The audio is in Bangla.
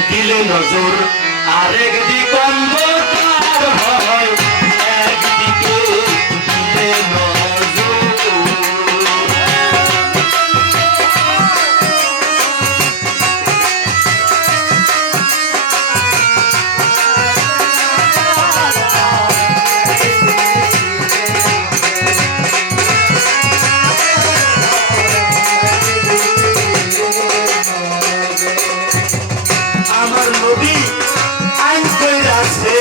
দিলে নজর আরেক দিকম্বর আমার নবী আইন কইরাছে